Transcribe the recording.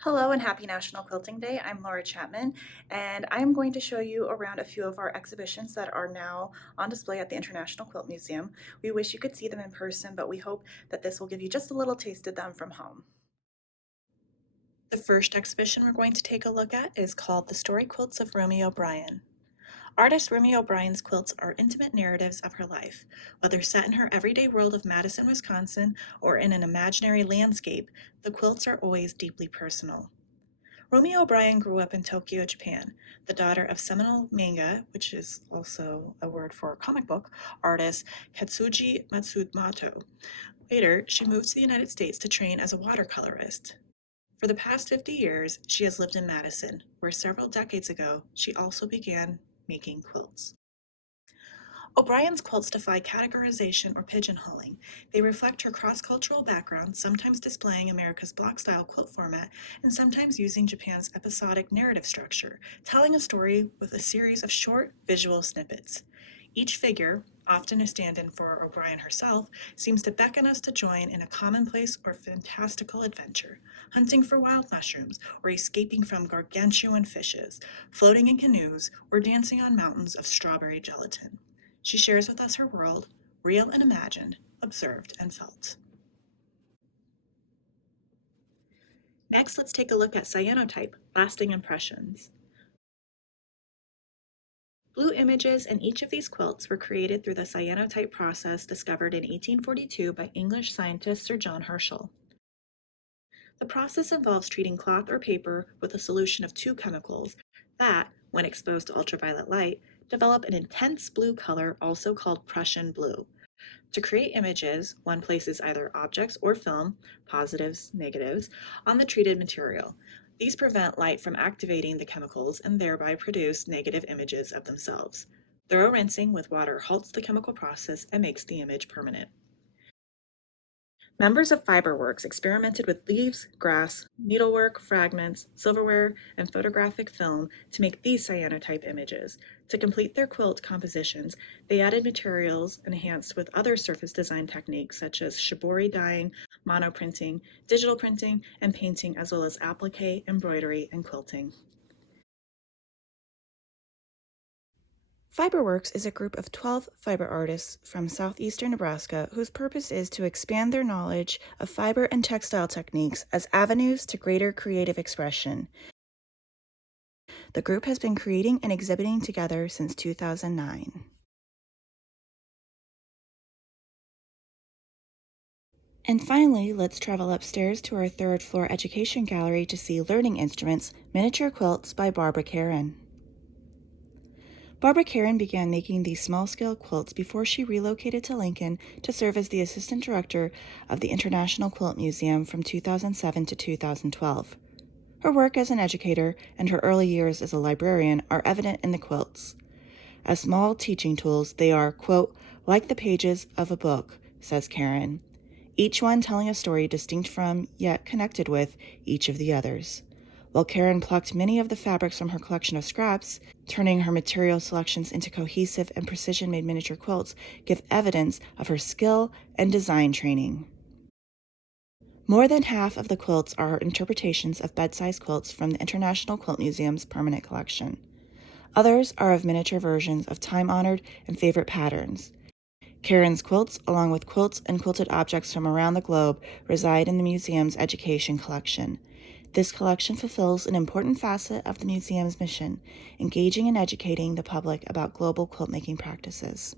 Hello and happy National Quilting Day. I'm Laura Chapman, and I'm going to show you around a few of our exhibitions that are now on display at the International Quilt Museum. We wish you could see them in person, but we hope that this will give you just a little taste of them from home. The first exhibition we're going to take a look at is called The Story Quilts of Rumi O'Brien. Artist Rumi O'Brien's quilts are intimate narratives of her life. Whether set in her everyday world of Madison, Wisconsin, or in an imaginary landscape, the quilts are always deeply personal. Rumi O'Brien grew up in Tokyo, Japan, the daughter of seminal manga, which is also a word for comic book, artist Katsuji Matsumoto. Later, she moved to the United States to train as a watercolorist. For the past 50 years, she has lived in Madison, where several decades ago she also began making quilts. O'Brien's quilts defy categorization or pigeonholing. They reflect her cross-cultural background, sometimes displaying America's block-style quilt format and sometimes using Japan's episodic narrative structure, telling a story with a series of short visual snippets. Each figure, often a stand-in for O'Brien herself, seems to beckon us to join in a commonplace or fantastical adventure, hunting for wild mushrooms or escaping from gargantuan fishes, floating in canoes, or dancing on mountains of strawberry gelatin. She shares with us her world, real and imagined, observed and felt. Next, let's take a look at Cyanotype, Lasting Impressions. Blue images in each of these quilts were created through the cyanotype process discovered in 1842 by English scientist Sir John Herschel. The process involves treating cloth or paper with a solution of two chemicals that, when exposed to ultraviolet light, develop an intense blue color also called Prussian blue. To create images, one places either objects or film, positives, negatives, on the treated material. These prevent light from activating the chemicals and thereby produce negative images of themselves. Thorough rinsing with water halts the chemical process and makes the image permanent. Members of Fiberwerx experimented with leaves, grass, needlework, fragments, silverware, and photographic film to make these cyanotype images. To complete their quilt compositions, they added materials enhanced with other surface design techniques such as shibori dyeing, monoprinting, digital printing, and painting, as well as applique, embroidery, and quilting. Fiberwerx is a group of 12 fiber artists from southeastern Nebraska whose purpose is to expand their knowledge of fiber and textile techniques as avenues to greater creative expression. The group has been creating and exhibiting together since 2009. And finally, let's travel upstairs to our third floor education gallery to see Learning Instruments, Miniature Quilts by Barbara Caron. Barbara Caron began making these small-scale quilts before she relocated to Lincoln to serve as the assistant director of the International Quilt Museum from 2007 to 2012. Her work as an educator and her early years as a librarian are evident in the quilts. As small teaching tools, they are, quote, like the pages of a book, says Caron, each one telling a story distinct from, yet connected with, each of the others. While Caron plucked many of the fabrics from her collection of scraps, turning her material selections into cohesive and precision-made miniature quilts give evidence of her skill and design training. More than half of the quilts are interpretations of bed-size quilts from the International Quilt Museum's permanent collection. Others are of miniature versions of time-honored and favorite patterns. Caron's quilts, along with quilts and quilted objects from around the globe, reside in the museum's education collection. This collection fulfills an important facet of the museum's mission, engaging and educating the public about global quilt-making practices.